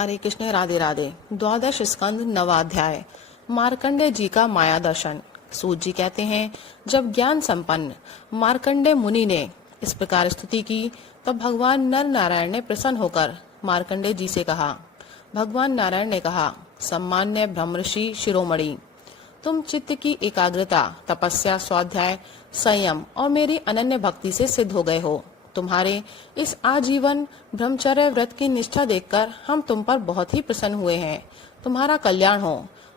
हरे कृष्ण, राधे राधे। द्वादश स्कंद, नवाध्याय। मार्कंडे जी का माया दर्शन। सूत जी कहते हैं, जब ज्ञान संपन्न मार्कंडे मुनि ने इस प्रकार स्तुति की, तब भगवान नर नारायण ने प्रसन्न होकर मार्कंडे जी से कहा। भगवान नारायण ने कहा, सम्मान्य ब्रह्मर्षि शिरोमणि, तुम चित्त की एकाग्रता, तपस्या, स्वाध्याय, संयम और मेरी अनन्य भक्ति से सिद्ध हो गए हो। तुम्हारे इस आजीवन ब्रह्मचर्य व्रत की निष्ठा देखकर हम तुम पर बहुत ही प्रसन्न हुए हैं। तुम्हारा कल्याण हो।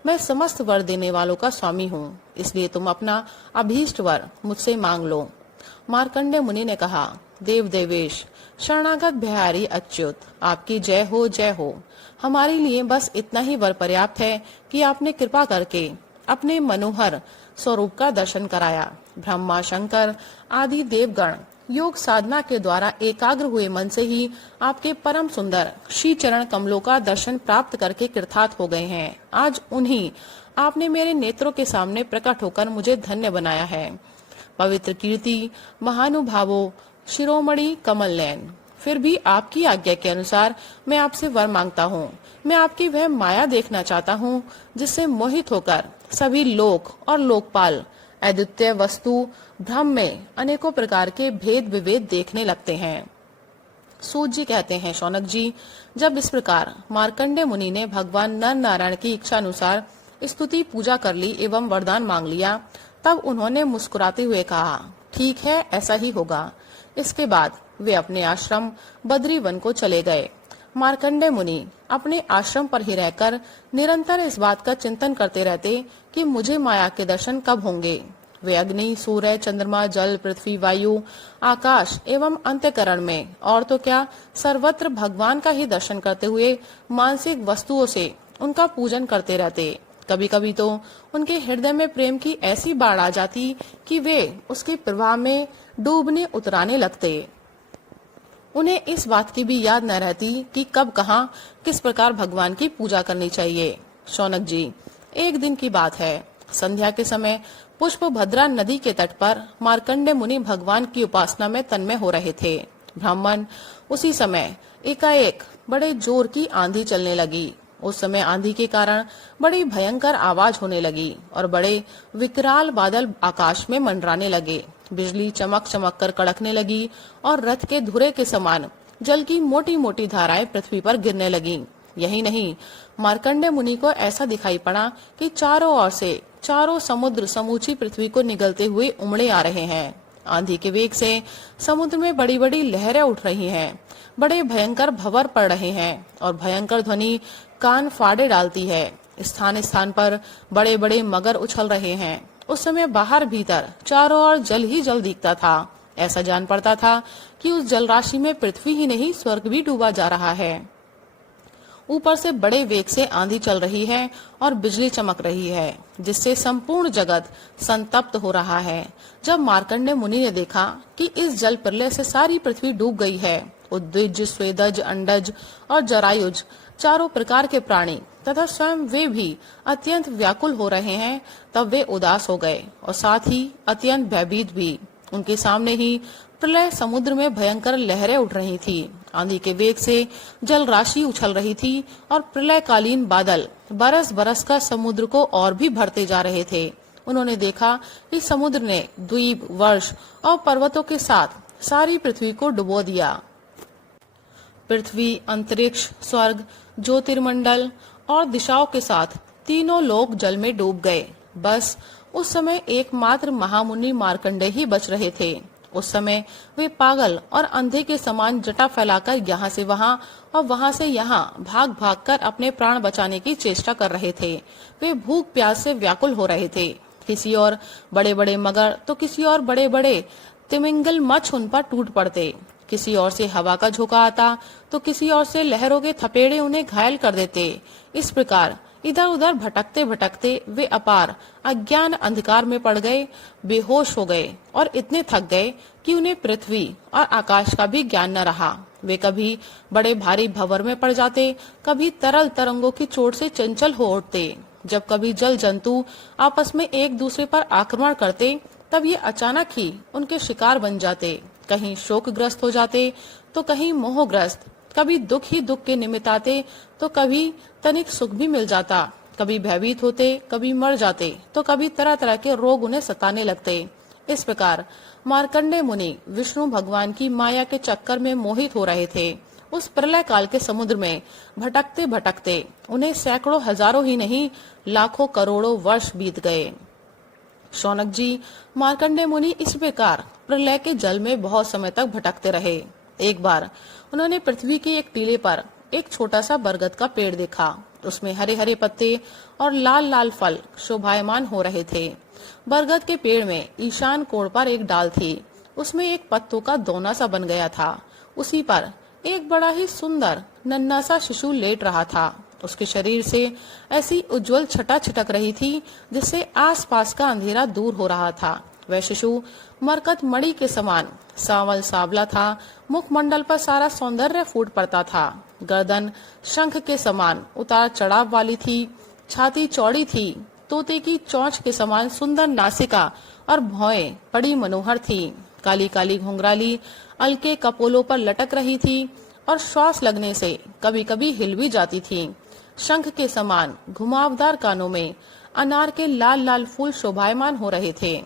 मैं समस्त वर देने वालों का स्वामी हूँ, इसलिए तुम अपना अभीष्ट वर मुझसे मांग लो। मार्कंडे मुनि ने कहा, देव देवेश, शरणागत बिहारी अच्युत, आपकी जय हो, जय हो। हमारे लिए बस इतना ही वर पर्याप्त है कि आपने कृपा करके अपने मनोहर स्वरूप का दर्शन कराया। ब्रह्मा, शंकर आदि देवगण योग साधना के द्वारा एकाग्र हुए मन से ही आपके परम सुंदर श्री चरण कमलों का दर्शन प्राप्त करके कृतार्थ हो गए हैं। आज उन्हीं आपने मेरे नेत्रों के सामने प्रकट होकर मुझे धन्य बनाया है। पवित्र कीर्ति, महानुभावों, शिरोमणि, कमल नयन, फिर भी आपकी आज्ञा के अनुसार मैं आपसे वर मांगता हूँ। मैं आपकी वह माया देखना चाहता हूँ जिससे मोहित होकर सभी लोक और लोकपाल अद्वितीय वस्तु ब्रह्म में अनेकों प्रकार के भेद विभेद देखने लगते हैं। सूत जी कहते हैं, शौनक जी, जब इस प्रकार मार्कंडे मुनि ने भगवान नर नारायण की इच्छा अनुसार स्तुति पूजा कर ली एवं वरदान मांग लिया, तब उन्होंने मुस्कुराते हुए कहा, ठीक है, ऐसा ही होगा। इसके बाद वे अपने आश्रम बद्रीवन को चले गए। मार्कंडे मुनि अपने आश्रम पर ही रहकर निरंतर इस बात का चिंतन करते रहते कि मुझे माया के दर्शन कब होंगे। वे अग्नि, सूर्य, चंद्रमा, जल, पृथ्वी, वायु, आकाश एवं अंतःकरण में और तो क्या सर्वत्र भगवान का ही दर्शन करते हुए मानसिक वस्तुओं से उनका पूजन करते रहते। कभी कभी तो उनके हृदय में प्रेम की ऐसी बाढ़ आ जाती कि वे उसके प्रवाह में डूबने उतराने लगते। उन्हें इस बात की भी याद न रहती कि कब, कहाँ, किस प्रकार भगवान की पूजा करनी चाहिए। शौनक जी, एक दिन की बात है, संध्या के समय पुष्पभद्रा नदी के तट पर मार्कंडे मुनि भगवान की उपासना में तन्मय हो रहे थे। ब्राह्मण उसी समय एकाएक बड़े जोर की आंधी चलने लगी। उस समय आंधी के कारण बड़ी भयंकर आवाज होने लगी और बड़े विकराल बादल आकाश में मंडराने लगे। बिजली चमक चमक कर कड़कने लगी और रथ के धुरे के समान जल की मोटी मोटी धाराएं पृथ्वी पर गिरने लगी। यही नहीं, मार्कंडे मुनि को ऐसा दिखाई पड़ा कि चारों ओर से चारों समुद्र समूची पृथ्वी को निगलते हुए उमड़े आ रहे हैं। आंधी के वेग से समुद्र में बड़ी बड़ी लहरें उठ रही हैं, बड़े भयंकर भंवर पड़ रहे हैं और भयंकर ध्वनि कान फाड़े डालती है। स्थान स्थान पर बड़े बड़े मगर उछल रहे हैं। उस समय बाहर भीतर चारों ओर जल ही जल दिखता था। ऐसा जान पड़ता था कि उस जल राशि में पृथ्वी ही नहीं स्वर्ग भी डूबा जा रहा है। ऊपर से बड़े वेग से आंधी चल रही है और बिजली चमक रही है, जिससे संपूर्ण जगत संतप्त हो रहा है। जब मार्कंडे मुनि ने देखा कि इस जल प्रलय से सारी पृथ्वी डूब गई है, उद्विज, स्वेदज, अंडज और जरायुज चारों प्रकार के प्राणी तथा स्वयं वे भी अत्यंत व्याकुल हो रहे हैं, तब वे उदास हो गए और साथ ही अत्यंत भयभीत भी। उनके सामने ही प्रलय समुद्र में भयंकर लहरें उठ रही थी। आंधी के वेग से जल राशि उछल रही थी और प्रलयकालीन बादल बरस बरस कर समुद्र को और भी भरते जा रहे थे। उन्होंने देखा कि समुद्र ने द्वीप, वर्ष और पर्वतों के साथ सारी पृथ्वी को डुबो दिया। पृथ्वी, अंतरिक्ष, स्वर्ग, ज्योतिर्मंडल और दिशाओं के साथ तीनों लोग जल में डूब गए। बस उस समय एकमात्र महामुनि मार्कंडे ही बच रहे थे। उस समय वे पागल और अंधे के समान जटा फैलाकर यहाँ से वहाँ और वहाँ से यहाँ भाग भाग कर अपने प्राण बचाने की चेष्टा कर रहे थे। वे भूख प्यास से व्याकुल हो रहे थे। किसी और बड़े बड़े मगर तो किसी और बड़े बड़े तिमिंगल मच्छ उन पर टूट पड़ते। किसी और से हवा का झोंका आता तो किसी और से लहरों के थपेड़े उन्हें घायल कर देते। इस प्रकार इधर उधर भटकते भटकते वे अपार अज्ञान अंधकार में पड़ गए, बेहोश हो गए और इतने थक गए कि उन्हें पृथ्वी और आकाश का भी ज्ञान न रहा। वे कभी बड़े भारी भंवर में पड़ जाते, कभी तरल तरंगों की चोट से चंचल हो उठते। जब कभी जल जंतु आपस में एक दूसरे पर आक्रमण करते, तब ये अचानक ही उनके शिकार बन जाते। कहीं शोकग्रस्त हो जाते तो कहीं मोहग्रस्त, कभी दुख ही दुख के निमित्त आते तो कभी तनिक सुख भी मिल जाता, कभी भयभीत होते, कभी मर जाते, तो कभी तरह तरह के रोग उन्हें सताने लगते। इस प्रकार मार्कंडेय मुनि विष्णु भगवान की माया के चक्कर में मोहित हो रहे थे। उस प्रलय काल के समुद्र में भटकते भटकते उन्हें सैकड़ों हजारों ही नहीं लाखों करोड़ों वर्ष बीत गए। शौनक जी, मार्कंडेय मुनि इस प्रकार प्रलय के जल में बहुत समय तक भटकते रहे। एक बार उन्होंने पृथ्वी के एक टीले पर एक छोटा सा बरगद का पेड़ देखा। उसमें हरे हरे पत्ते और लाल लाल फल शोभायमान हो रहे थे। बरगद के पेड़ में ईशान कोण पर एक डाल थी। उसमें एक पत्तों का दोना सा बन गया था। उसी पर एक बड़ा ही सुंदर नन्हा सा शिशु लेट रहा था। उसके शरीर से ऐसी उज्जवल छटा छिटक रही थी जिससे आसपास का अंधेरा दूर हो रहा था। वह शिशु मरकत मणि के समान सावल सावला था। मुखमंडल पर सारा सौंदर्य फूट पड़ता था। गर्दन शंख के समान उतार चढ़ाव वाली थी। छाती चौड़ी थी। तोते की चोंच के समान सुंदर नासिका और भौएं बड़ी मनोहर थी। काली काली घुंघराली अलके कपोलों पर लटक रही थी और श्वास लगने से कभी कभी हिल भी जाती थी। शंख के समान घुमावदार कानों में अनार के लाल लाल फूल शोभायमान हो रहे थे।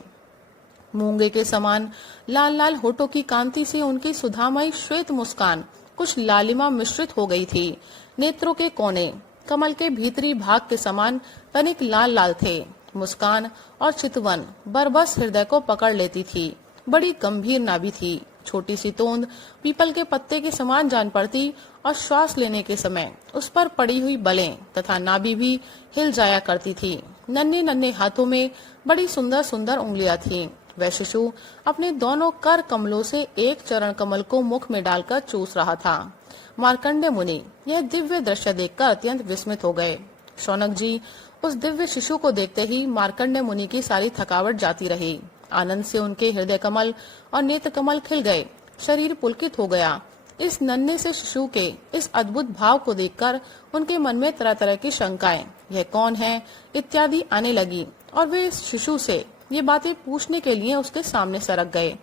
मूंगे के समान लाल लाल होठों की कांति से उनकी सुधामयी श्वेत मुस्कान कुछ लालिमा मिश्रित हो गई थी। नेत्रों के कोने कमल के भीतरी भाग के समान तनिक लाल लाल थे। मुस्कान और चितवन बरबस हृदय को पकड़ लेती थी। बड़ी गंभीर नाभि थी। छोटी सी तोंद पीपल के पत्ते के समान जान पड़ती और श्वास लेने के समय उस पर पड़ी हुई बलें तथा नाभि भी हिल जाया करती थी। नन्हे नन्हे हाथों में बड़ी सुंदर सुंदर उंगलियां थीं। वह शिशु अपने दोनों कर कमलों से एक चरण कमल को मुख में डालकर चूस रहा था। मार्कंडेय मुनि यह दिव्य दृश्य देखकर अत्यंत विस्मित हो गए। शौनक जी, उस दिव्य शिशु को देखते ही मार्कंडेय मुनि की सारी थकावट जाती रही। आनंद से उनके हृदय कमल और नेत्र कमल खिल गए। शरीर पुलकित हो गया। इस नन्हे से शिशु के इस अद्भुत भाव को देखकर उनके मन में तरह तरह की शंकाएं, यह कौन है इत्यादि आने लगी और वे इस शिशु से ये बातें पूछने के लिए उसके सामने सरक गए।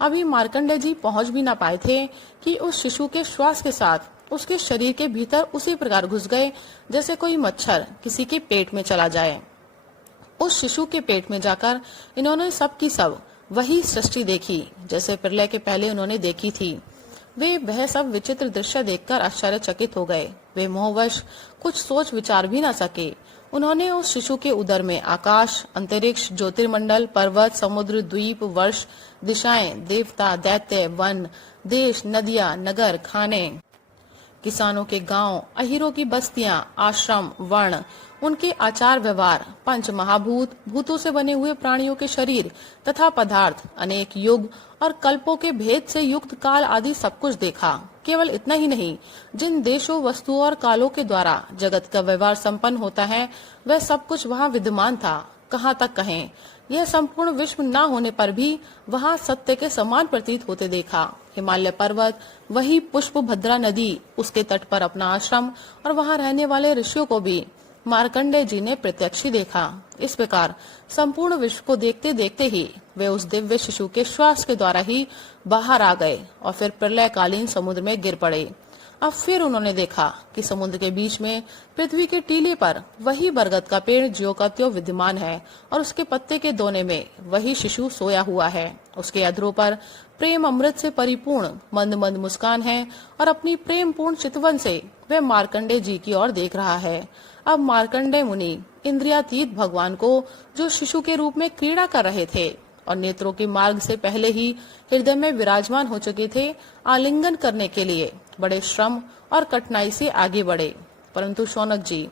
अभी मार्कंडेय जी पहुंच भी न पाए थे कि उस शिशु के श्वास के साथ उसके शरीर के भीतर उसी प्रकार घुस गए जैसे कोई मच्छर किसी के पेट में चला जाए। उस शिशु के पेट में जाकर इन्होंने सब की सब वही सृष्टि देखी जैसे प्रलय के पहले उन्होंने देखी थी। वे वह सब विचित्र दृश्य देखकर आश्चर्यचकित हो गए। वे मोहवश कुछ सोच विचार भी न सके। उन्होंने उस शिशु के उदर में आकाश, अंतरिक्ष, ज्योतिर्मंडल, पर्वत, समुद्र, द्वीप, वर्ष, दिशाएं, देवता, दैत्य, वन, देश, नदियां, नगर, खाने, किसानों के गांव, अहीरों की बस्तियां, आश्रम, वर्ण, उनके आचार व्यवहार, पंच महाभूत, भूतों से बने हुए प्राणियों के शरीर तथा पदार्थ, अनेक युग और कल्पों के भेद से युक्त काल आदि सब कुछ देखा। केवल इतना ही नहीं, जिन देशों, वस्तुओं और कालों के द्वारा जगत का व्यवहार संपन्न होता है वह सब कुछ वहाँ विद्यमान था। कहाँ तक कहें, यह संपूर्ण विश्व न होने पर भी वहाँ सत्य के समान प्रतीत होते देखा। हिमालय पर्वत, वही पुष्प भद्रा नदी, उसके तट पर अपना आश्रम और वहाँ रहने वाले ऋषियों को भी मार्कंडेय जी ने प्रत्यक्ष ही देखा। इस प्रकार संपूर्ण विश्व को देखते देखते ही वे उस दिव्य शिशु के श्वास के द्वारा ही बाहर आ गए और फिर प्रलयकालीन समुद्र में गिर पड़े। अब फिर उन्होंने देखा कि समुद्र के बीच में पृथ्वी के टीले पर वही बरगद का पेड़ ज्यों का त्यों विद्यमान है और उसके पत्ते के दोने में वही शिशु सोया हुआ है। उसके अधरों पर प्रेम अमृत से परिपूर्ण मंद मंद मुस्कान है और अपनी प्रेम पूर्ण चितवन से वह मार्कंडेय जी की ओर देख रहा है। अब मार्कंडेय मुनि इंद्रियातीत भगवान को जो शिशु के रूप में क्रीड़ा कर रहे थे और नेत्रों के मार्ग से पहले ही हृदय में विराजमान हो चुके थे, आलिंगन करने के लिए बड़े श्रम और कठिनाई से आगे बढ़े। परंतु शौनक जी,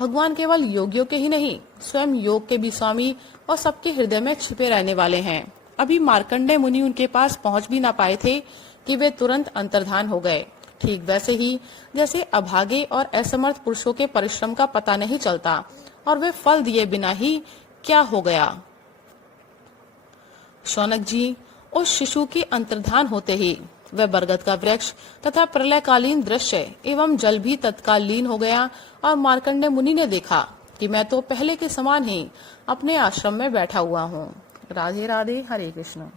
भगवान केवल योगियों के ही नहीं, स्वयं योग के भी स्वामी और सबके हृदय में छिपे रहने वाले हैं। अभी मार्कंडेय मुनि उनके पास पहुंच भी ना पाए थे कि वे तुरंत अंतर्धान हो गए। ठीक वैसे ही जैसे अभागे और असमर्थ पुरुषों के परिश्रम का पता नहीं चलता और वे फल दिए बिना ही क्या हो गया। शौनक जी, उस शिशु के अंतर्धान होते ही वह बरगद का वृक्ष तथा प्रलयकालीन दृश्य एवं जल भी तत्काल लीन हो गया और मार्कंडेय मुनि ने देखा कि मैं तो पहले के समान ही अपने आश्रम में बैठा हुआ हूँ। राधे राधे, हरे कृष्ण।